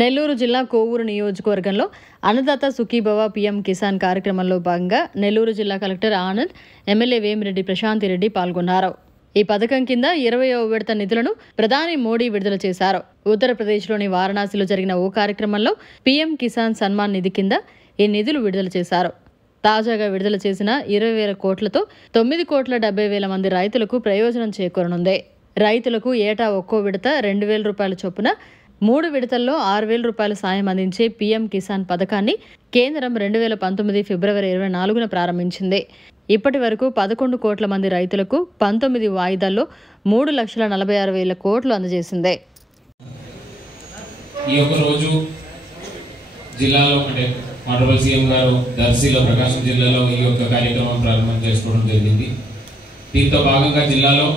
నెల్లూరు జిల్లా కోవూరు నియోజకవర్గంలో అన్నదాత సుఖీభవ పీఎం కిసాన్ కార్యక్రమంలో భాగంగా నెల్లూరు జిల్లా కలెక్టర్ ఆనంద్, ఎమ్మెల్యే వేమిరెడ్డి ప్రశాంతిరెడ్డి పాల్గొన్నారు. ఈ పథకం కింద 20వ విడత నిధులను ప్రధాని మోడీ విడుదల చేశారు. ఉత్తరప్రదేశ్లోని వారణాసిలో జరిగిన ఓ కార్యక్రమంలో పీఎం కిసాన్ సన్మాన్ నిధి కింద ఈ నిధులు విడుదల చేశారు. తాజాగా విడుదల చేసిన 20,000 కోట్లతో 9,70,00,000 మంది రైతులకు ప్రయోజనం చేకూరనుంది. రైతులకు ఏటా ఒక్కో విడత 2,000 రూపాయల చొప్పున 3 విడతల్లో 6,000 రూపాయల సాయం అందించే పీఎం కిసాన్ పథకాన్ని కేంద్రం 2019 ఫిబ్రవరి 24న ప్రారంభించింది. ఇప్పటి వరకు 11 కోట్ల మంది రైతులకు 19 వాయిదాల్లో 3,46,000 కోట్లు అందజేసింది. ఈ యొక్క రోజు జిల్లాలో అంటే ఆనరబుల్ సీఎం గారు దర్శిలో ప్రకాశం జిల్లాలో ఈ యొక్క కార్యక్రమం ప్రారంభం చేసుకోవడం జరిగింది. దీంతో భాగంగా జిల్లాలో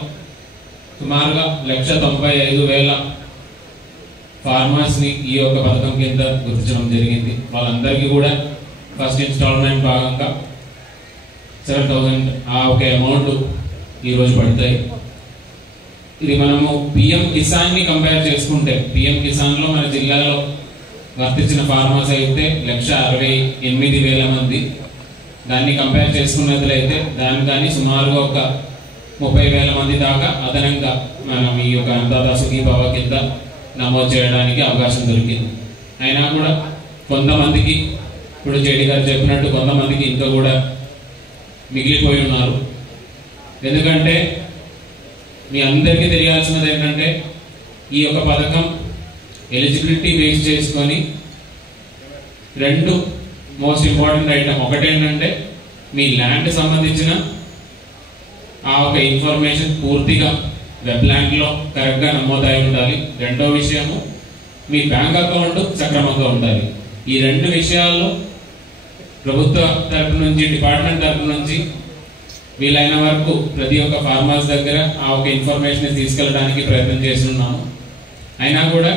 సుమారుగా 1,95,000 ఫార్మర్స్ని ఈ యొక్క పథకం కింద గుర్తించడం జరిగింది. వాళ్ళందరికీ కూడా ఫస్ట్ ఇన్స్టాల్మెంట్ భాగంగా 7,000 ఆ ఒక అమౌంట్ ఈరోజు పడతాయి. ఇది మనము పిఎం కిసాన్ని కంపేర్ చేసుకుంటే పిఎం కిసాన్లో మన జిల్లాలో వర్తించిన ఫార్మర్స్ అయితే 1,68,000 మంది. దాన్ని కంపేర్ చేసుకున్నట్లయితే దాని సుమారుగా ఒక 30,000 మంది దాకా అదనంగా మనం ఈ యొక్క అన్నదాత సుఖీభవ కింద నమోదు చేయడానికి అవకాశం దొరికింది. అయినా కూడా కొంతమందికి ఇప్పుడు జేడీ గారు చెప్పినట్టు కొంతమందికి ఇంకా కూడా మిగిలిపోయి ఉన్నారు. ఎందుకంటే మీ అందరికీ తెలియాల్సినది ఏంటంటే ఈ యొక్క పథకం ఎలిజిబిలిటీ బేస్ చేసుకొని 2 మోస్ట్ ఇంపార్టెంట్ ఐటమ్. ఒకటేంటంటే మీ ల్యాండ్ సంబంధించిన ఆ ఒక ఇన్ఫర్మేషన్ పూర్తిగా వెబ్ ల్యాండ్లో కరెక్ట్గా నమోదై ఉండాలి. రెండో విషయము మీ బ్యాంక్ అకౌంట్ సక్రమంగా ఉండాలి. ఈ 2 విషయాల్లో ప్రభుత్వ తరపు నుంచి డిపార్ట్మెంట్ తరపు నుంచి వీలైన వరకు ప్రతి ఒక్క ఫార్మర్స్ దగ్గర ఆ ఒక ఇన్ఫర్మేషన్ తీసుకెళ్ళడానికి ప్రయత్నం చేస్తున్నాము. అయినా కూడా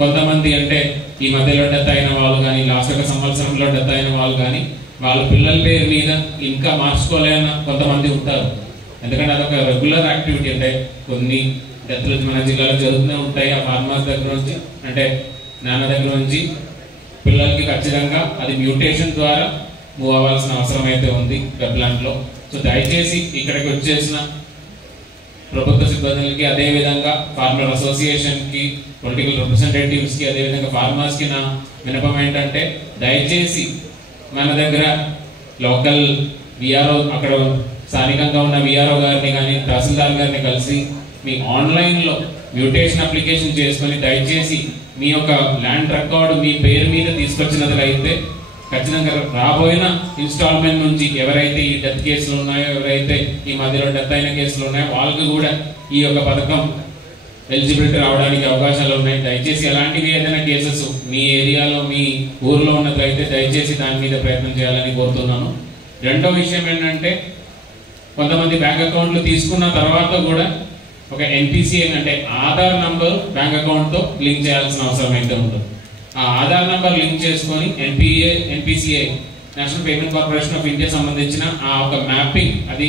కొంతమంది అంటే ఈ మధ్యలో డెత్ అయిన వాళ్ళు కానీ లాస్ట్ ఒక సంవత్సరంలో డెత్ అయిన వాళ్ళు కానీ వాళ్ళ పిల్లల పేరు మీద ఇంకా మార్చుకోలేని కొంతమంది ఉంటారు. ఎందుకంటే అదొక రెగ్యులర్ యాక్టివిటీ. అంటే కొన్ని డెత్లు మన జిల్లాలో జరుగుతూనే ఉంటాయి. ఆ ఫార్మర్స్ దగ్గర నుంచి అంటే నాన్న దగ్గర నుంచి పిల్లలకి ఖచ్చితంగా అది మ్యూటేషన్ ద్వారా మూవ్ అవ్వాల్సిన అవసరం అయితే ఉంది వెబ్ ల్యాండ్లో. సో దయచేసి ఇక్కడికి వచ్చేసిన ప్రభుత్వ సిబ్బందులకి, అదేవిధంగా ఫార్మర్ అసోసియేషన్కి, పొలిటికల్ రిప్రజెంటేటివ్స్కి, అదేవిధంగా ఫార్మర్స్కి నా విన్నపం ఏంటంటే దయచేసి మన దగ్గర లోకల్ విఆర్ఓ, అక్కడ స్థానికంగా ఉన్న విఆర్ఓ గారిని కానీ తహసీల్దార్ గారిని కలిసి మీ ఆన్లైన్లో మ్యూటేషన్ అప్లికేషన్ చేసుకొని దయచేసి మీ యొక్క ల్యాండ్ రికార్డు మీ పేరు మీద తీసుకొచ్చినట్లయితే ఖచ్చితంగా రాబోయిన ఇన్స్టాల్మెంట్ నుంచి ఎవరైతే ఈ డెత్ కేసులు ఉన్నాయో, ఎవరైతే ఈ మధ్యలో డెత్ అయిన కేసులు ఉన్నాయో వాళ్ళకి కూడా ఈ యొక్క పథకం ఎలిజిబిలిటీ రావడానికి అవకాశాలు ఉన్నాయి. దయచేసి ఎలాంటివి ఏదైనా కేసెస్ మీ ఏరియాలో మీ ఊర్లో ఉన్నట్లయితే దయచేసి దాని మీద ప్రయత్నం చేయాలని కోరుతున్నాను. రెండో విషయం ఏంటంటే కొంతమంది బ్యాంక్ అకౌంట్లు తీసుకున్న తర్వాత కూడా ఒక ఎన్పిసిఐ అంటే ఆధార్ నంబర్ బ్యాంక్ అకౌంట్తో లింక్ చేయాల్సిన అవసరం అయితే ఉంటుంది. ఆ ఆధార్ నంబర్ లింక్ చేసుకొని NPCI national payment corporation of India సంబంధించిన ఆ ఒక మ్యాపింగ్ అది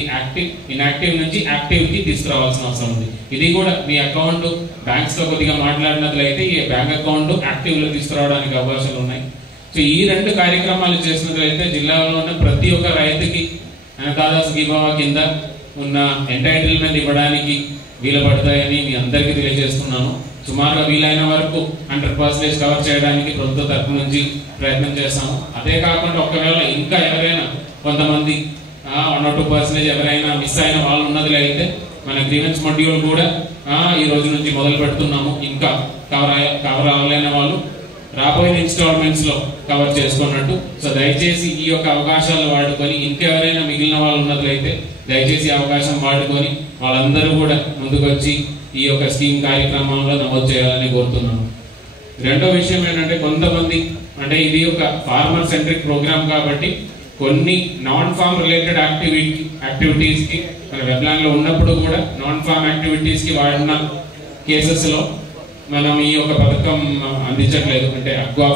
ఇన్యాక్టివ్ నుంచి యాక్టివ్కి తీసుకురావాల్సిన అవసరం ఉంది. ఇది కూడా మీ అకౌంట్ బ్యాంక్స్తో కొద్దిగా మాట్లాడినట్లయితే ఈ బ్యాంక్ అకౌంట్ యాక్టివ్లో తీసుకురావడానికి అవకాశాలు ఉన్నాయి. సో ఈ 2 కార్యక్రమాలు చేసినట్లయితే జిల్లాలో ఉన్న ప్రతి ఒక్క రైతుకి అన్నదాత సుఖీభవ కింద ఉన్న ఎంటైటిల్మెంట్ ఇవ్వడానికి వీలుపడతాయని మీ అందరికీ తెలియజేస్తున్నాను. సుమారుగా వీలైన వరకు 100% కవర్ చేయడానికి ప్రభుత్వ తరపు నుంచి ప్రయత్నం చేస్తాము. అదే కాకుండా ఒకవేళ ఇంకా ఎవరైనా కొంతమంది 1 or 2% ఎవరైనా మిస్ అయిన వాళ్ళు ఉన్నది అయితే మన గ్రీవెన్స్ మాడ్యూల్ కూడా ఈ రోజు నుంచి మొదలు పెడుతున్నాము. ఇంకా కవర్ అవ్వలేని వాళ్ళు రాబోయే ఇన్స్టాల్మెంట్స్ లో కవర్ చేసుకున్నట్టు. సో దయచేసి ఈ యొక్క అవకాశాలు వాడుకొని ఇంకెవరైనా మిగిలిన వాళ్ళు ఉన్నట్లయితే దయచేసి అవకాశం వాడుకొని వాళ్ళందరూ కూడా ముందుకు వచ్చి ఈ యొక్క స్కీమ్ కార్యక్రమంలో నమోదు చేయాలని కోరుతున్నాను. రెండో విషయం ఏంటంటే కొంతమంది అంటే ఇది ఒక ఫార్మర్ సెంట్రిక్ ప్రోగ్రామ్ కాబట్టి కొన్ని నాన్ ఫార్మ్ రిలేటెడ్ యాక్టివిటీస్ కి మన వెబ్లాండ్ లో ఉన్నప్పుడు కూడా నాన్ ఫార్మ్ యాక్టివిటీస్ కి వాడిన కేసెస్ లో మనం ఈ యొక్క పథకం అందించట్లేదు. అంటే అక్వా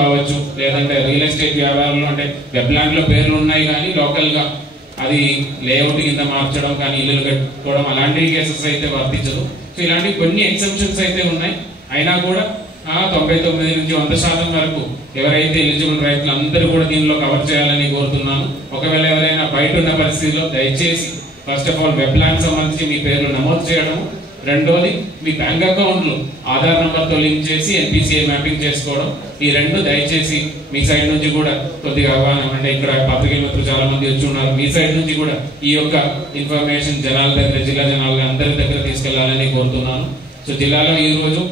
కావచ్చు, లేదంటే రియల్ ఎస్టేట్ వ్యాపారంలో అంటే వెబ్లాండ్ లో పేర్లు ఉన్నాయి కానీ లోకల్ గా అది లేఅవుట్ కింద మార్చడం కానీ ఇల్లు కట్టుకోవడం అలాంటి కేసెస్ అయితే వర్తించదు. సో ఇలాంటి కొన్ని ఎక్సెప్షన్స్ అయితే ఉన్నాయి. అయినా కూడా 99 నుంచి 100% వరకు ఎవరైతే ఎలిజిబుల్ రైతులు అందరూ కూడా దీనిలో కవర్ చేయాలని కోరుతున్నాను. ఒకవేళ ఎవరైనా బయట ఉన్న పరిస్థితిలో దయచేసి ఫస్ట్ ఆఫ్ ఆల్ వెబ్లాండ్ సంబంధించి మీ పేర్లు నమోదు చేయడం, రెండోది మీ బ్యాంక్ అకౌంట్లు ఆధార్ నంబర్తో లింక్ చేసి NPCI మ్యాపింగ్ చేసుకోవడం. ఈ రెండు దయచేసి మీ సైడ్ నుంచి కూడా కొద్దిగా అంటే ఇక్కడ పత్రికల మిత్రులు చాలా మంది వచ్చి ఉన్నారు, మీ సైడ్ నుంచి కూడా ఈ యొక్క ఇన్ఫర్మేషన్ జనాల దగ్గర, జిల్లా జనాల అందరి దగ్గర తీసుకెళ్లాలని కోరుతున్నాను. సో జిల్లాలో ఈ రోజు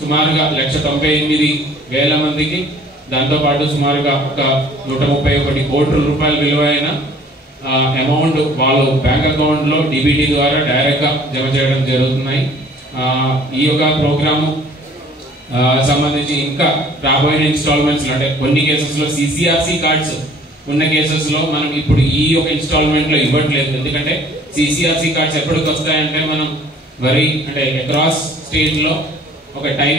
సుమారుగా 198,000 మందికి, దాంతోపాటు సుమారుగా ఒక 131 కోట్ల రూపాయల విలువైన అమౌంట్ వాళ్ళు బ్యాంక్ అకౌంట్ లో DBT ద్వారా డైరెక్ట్ గా జమ చేయడం జరుగుతున్నాయి. ఈ యొక్క ప్రోగ్రాము సంబంధించి ఇంకా రాబోయే ఇన్స్టాల్మెంట్స్ అంటే కొన్ని కేసెస్ లో CCRC కార్డ్స్ ఉన్న కేసెస్ లో మనం ఇప్పుడు ఈ యొక్క ఇన్స్టాల్మెంట్ లో ఇవ్వట్లేదు. ఎందుకంటే CCRC కార్డ్స్ ఎప్పటికి వస్తాయంటే మనం వరి అంటే అక్రాస్ స్టేట్ లో ఒక టైం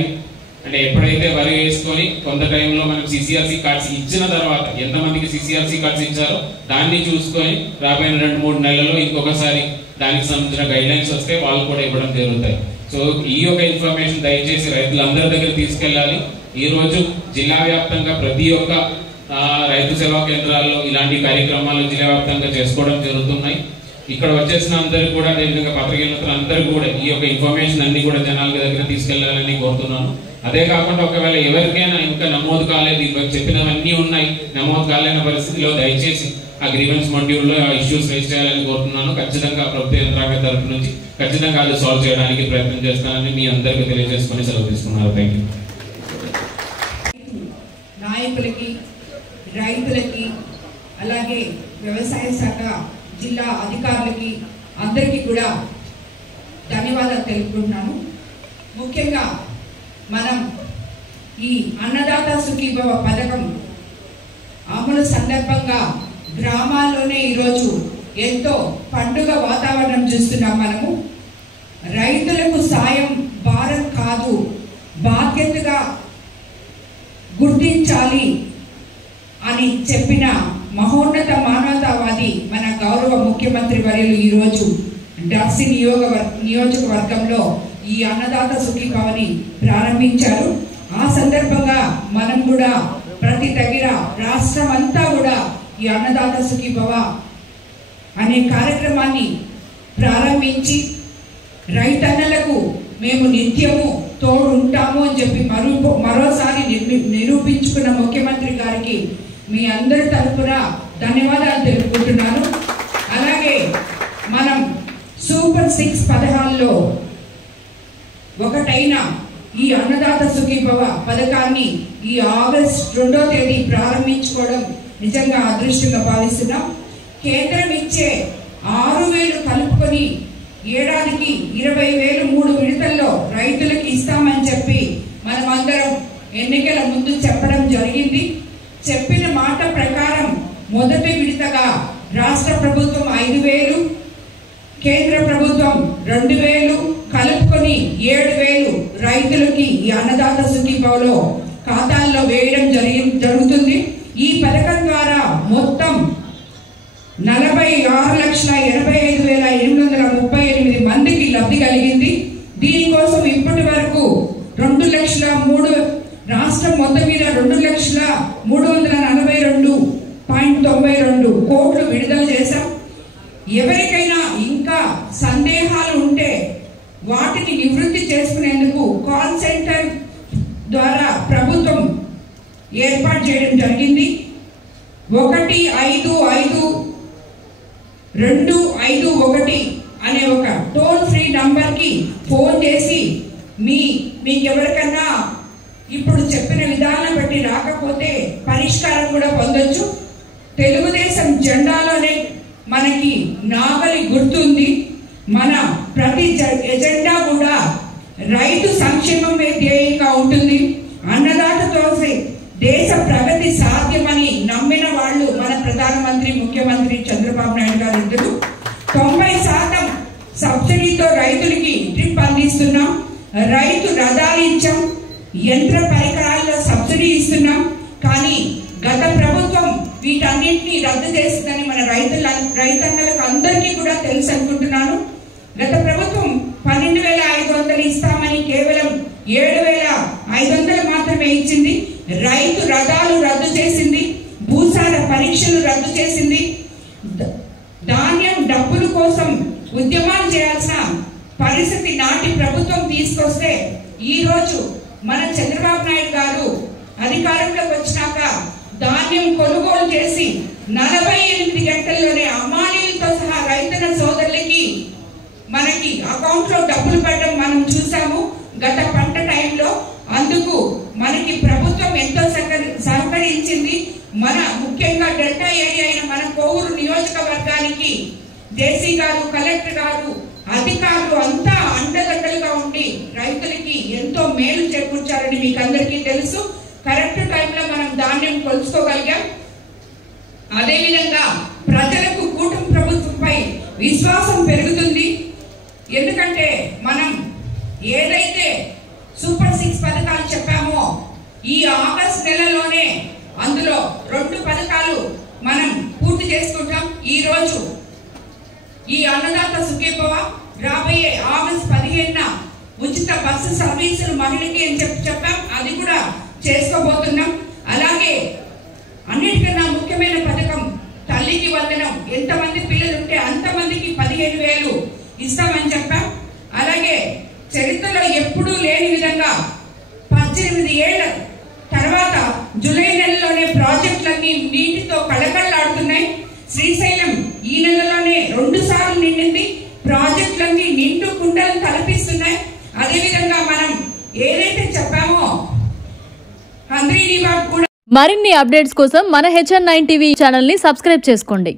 అంటే ఎప్పుడైతే వరి వేసుకొని కొంత టైంలో మనం CCRC కార్డ్స్ ఇచ్చిన తర్వాత ఎంతమందికి CCRC కార్డ్స్ ఇచ్చారో దాన్ని చూసుకొని రాబోయే 2-3 నెలల్లో ఇంకొకసారి దానికి సంబంధించిన గైడ్ లైన్స్ వస్తే వాళ్ళు కూడా ఇవ్వడం జరుగుతాయి. సో ఈ యొక్క ఇన్ఫర్మేషన్ దయచేసి రైతులందరి దగ్గర తీసుకెళ్లాలి. ఈ రోజు జిల్లా వ్యాప్తంగా ప్రతి ఒక్క రైతు సేవా కేంద్రాల్లో ఇలాంటి కార్యక్రమాలు జిల్లా వ్యాప్తంగా చేసుకోవడం జరుగుతున్నాయి. ఇక్కడ వచ్చేసిన అందరికి కూడా అదేవిధంగా పత్రికలు అందరూ కూడా ఈ యొక్క ఇన్ఫర్మేషన్ అన్ని కూడా జనాల దగ్గర తీసుకెళ్లాలని కోరుతున్నాను. అదే కాకుండా ఒకవేళ ఎవరికైనా ఇంకా నమోదు కాలేదు, చెప్పినవన్నీ ఉన్నాయి, నమోదు కాలేని పరిస్థితిలో దయచేసి ఆ గ్రీవెన్స్ మాడ్యూల్లో ఇష్యూస్ రేస్ చేయాలని కోరుతున్నాను. ఖచ్చితంగా ప్రభుత్వ యంత్రాంగం తరఫు నుంచి ఖచ్చితంగా అది సాల్వ్ చేయడానికి ప్రయత్నం చేస్తానని మీ అందరికీ తెలియజేసుకొని సెలవు తీసుకున్నారు. Thank you. నాయకులకి, రైతులకి, అలాగే వ్యవసాయ శాఖ జిల్లా అధికారులకి అందరికీ కూడా ధన్యవాదాలు తెలుపుకుంటున్నాను. ముఖ్యంగా మనం ఈ అన్నదాత సుఖీభవ పథకం అమలు సందర్భంగా గ్రామాల్లోనే ఈరోజు ఎంతో పండుగ వాతావరణం చూస్తున్నాం. మనము రైతులకు సాయం భారం కాదు, బాధ్యతగా గుర్తించాలి అని చెప్పిన మహోన్నత మానవతావాది మన గౌరవ ముఖ్యమంత్రి వర్యులు ఈరోజు దర్శి నియోజకవర్గంలో ఈ అన్నదాత సుఖీభవని ప్రారంభించారు. ఆ సందర్భంగా మనం కూడా ప్రతి దగ్గర రాష్ట్రం అంతా కూడా ఈ అన్నదాత సుఖీభవ అనే కార్యక్రమాన్ని ప్రారంభించి రైతన్నలకు మేము నిత్యము తోడు ఉంటాము అని చెప్పి మరోసారి నిరూపించుకున్న ముఖ్యమంత్రి గారికి మీ అందరి తరఫున ధన్యవాదాలు తెలుపుకుంటున్నాను. అలాగే మనం సూపర్ 6 పథకాల్లో ఒకటైన ఈ అన్నదాత సుఖీభవ పథకాన్ని ఈ ఆగస్టు 2వ తేదీ ప్రారంభించుకోవడం నిజంగా అదృష్టంగా భావిస్తున్నాం. కేంద్రం ఇచ్చే 6,000 కలుపుకొని ఏడాదికి 20,000 3 విడతల్లో రైతులకు ఇస్తామని చెప్పి మనమందరం ఎన్నికల ముందు చెప్పడం జరిగింది. చెప్పిన మాట ప్రకారం మొదటి విడతగా రాష్ట్ర ప్రభుత్వం 5,000, కేంద్ర ప్రభుత్వం 2,000 కలుపుకొని 7,000 రైతులకి ఈ అన్నదాత సుఖీభవలో ఖాతాల్లో వేయడం జరుగుతుంది. ఈ పథకం ద్వారా మొత్తం 46,85,838 మందికి లబ్ధి కలిగింది. దీనికోసం ఇప్పటి వరకు 2,03,000 రాష్ట్రం మొత్తం మీద 2,342.92 కోట్లు విడుదల చేశాం. ఎవరికైనా ఇంకా సందేహాలు ఉంటే వాటిని నివృత్తి చేసుకునేందుకు కాల్ సెంటర్ ద్వారా ప్రభుత్వం ఏర్పాటు చేయడం జరిగింది. 155-251 అనే ఒక టోల్ ఫ్రీ నంబర్ కి ఫోన్ చేసి మీకెవరికన్నా ఇప్పుడు చెప్పిన విధానం బట్టి రాకపోతే పరిష్కారం కూడా పొందొచ్చు. తెలుగుదేశం జెండాలోనే మనకి నాగలి గుర్తుంది. మన ప్రతి ఎజెండా కూడా రైతు సంక్షేమమే ధ్యేయంగా ఉంటుంది. అన్నదాతతో దేశ ప్రగతి సాధ్యమని నమ్మిన వాళ్ళు మన ప్రధానమంత్రి, ముఖ్యమంత్రి చంద్రబాబు నాయుడు గారు ఇద్దరు. 90% సబ్సిడీతో రైతులకి డ్రిప్ అందిస్తున్నాం. రైతు రథాలు ఇచ్చాం, యంత్ర పరికరాల్లో సబ్సిడీ ఇస్తున్నాం. కానీ గత ప్రభుత్వం వీటన్నింటినీ రద్దు చేస్తుందని మన రైతన్నలకు అందరికీ కూడా తెలుసు అనుకుంటున్నాను. గత ప్రభుత్వం 12,500 ఇస్తామని కేవలం 7,500 వదిలేసింది. ధాన్యం డబ్బుల కోసం ఉద్యమాలు చేయాల్సిన పరిస్థితి నాటి ప్రభుత్వం తీసుకొస్తే ఈ రోజు మన చంద్రబాబు నాయుడు గారు అధికారంలోకి వచ్చినాక ధాన్యం కొనుగోలు చేసి 48 గంటల్లోనే అమ్మానీలతో సహా రైతన్న సోదరులకి మనకి అకౌంట్ లో డబ్బులు పెట్టడం మనం చూసాము గత పంట టైంలో. అందుకు మనకి ప్రభుత్వం ఎంతో సహకరించింది. మన ముఖ్యంగా డెల్టా ఏరియా అయిన మన కోవూరు నియోజకవర్గానికి జేసీ గారు, కలెక్టర్ గారు, అధికారులు అంతా అండదండలుగా ఉండి రైతులకి ఎంతో మేలు చేకూర్చారని మీకు అందరికీ తెలుసు. కరెక్ట్ టైంలో మనం ధాన్యం కొలుసుకోగలిగాం. అదేవిధంగా ప్రజలకు కూటమి ప్రభుత్వంపై విశ్వాసం పెరుగుతుంది. ఎందుకంటే మనం ఏదైతే సూపర్ 6 పథకాలు చెప్పామో ఈ ఆగస్ట్ నెలలోనే అందులో 2 పథకాలు మనం పూర్తి చేసుకుంటాం. ఈ రోజు ఈ అన్నదాత సుఖీభవ రాబోయే ఆగస్ట్ 15న ఉచిత బస్సు సర్వీసులు మహిళకి అని చెప్పాం, అది కూడా చేసుకోబోతున్నాం. అలాగే అన్నిటికన్నా ముఖ్యమైన పథకం తల్లికి వందనం. ఎంతమంది పిల్లలు ఉంటే అంతమందికి 15,000 ఇస్తామని చెప్పాం. అలాగే చరిత్రలో ఎప్పుడూ లేని విధంగా 18 ఏళ్ల తర్వాత జూలై నెలలోనే ప్రాజెక్టులన్నీ నీటితో కళకళలాడుతున్నాయి. శ్రీశైలం ఈ నెలలోనే 2 సార్లు నిండింది. ప్రాజెక్టులన్నీ నిండు కుండలు తలపిస్తున్నాయి. అదేవిధంగా మనం ఏదైతే చెప్పామో హంద్రీనివాగ్ కూడా. మరిన్ని అప్డేట్స్ కోసం మన HN9 టీవీ ఛానల్ ని సబ్స్క్రైబ్ చేసుకోండి.